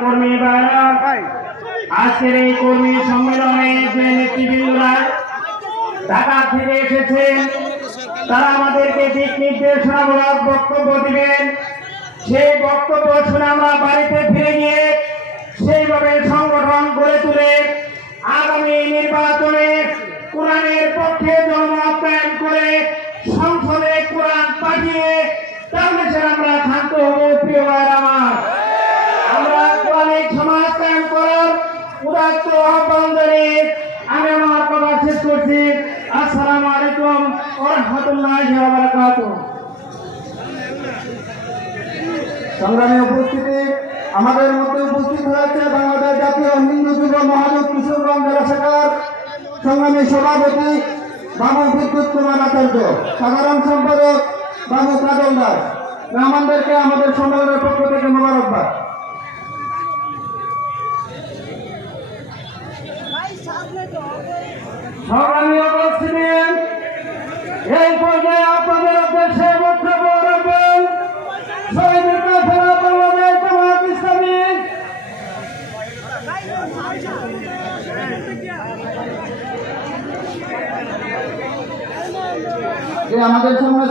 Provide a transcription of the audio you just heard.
কর্মী ভাইরা আজকের এই কর্মী সম্মেলনে যে নেতৃবৃন্দরা ঢাকা থেকে এসেছেন, তারা আমাদেরকে দিক নির্দেশনামূলক বক্তব্য দিবেন। সেই বক্তব্য শুনে আমরা বাড়িতে ফিরে গিয়ে সেইভাবে সংগঠন গড়ে তুলে আগামী নির্বাচনে কোরআনের পক্ষে জন্ম আমি আমার কথা শেষ করছি। আসসালামু আলাইকুম ওয়া রাহমাতুল্লাহি ওয়া উপস্থিতি, আমাদের মধ্যে উপস্থিত হয়েছে বাংলাদেশ জাতীয় হিন্দু যুব মহাজোট কিশোরগঞ্জ জেলা শাখার সংগ্রামী সভাপতি বাবু বিদ্যুৎ কুমার আচার্য, সাধারণ সম্পাদক বাবু কাজল দাস মেহমানদেরকে আমাদের সম্মেলনের পক্ষ থেকে সংগ্রামী উপস্থিতি এই পর্যায়ে আপনাদের উদ্দেশ্যে বক্তব্য রাখবেন। শহীদের কাফেলা বাংলাদেশ জামায়াত ইসলামী। আমাদের সঙ্গে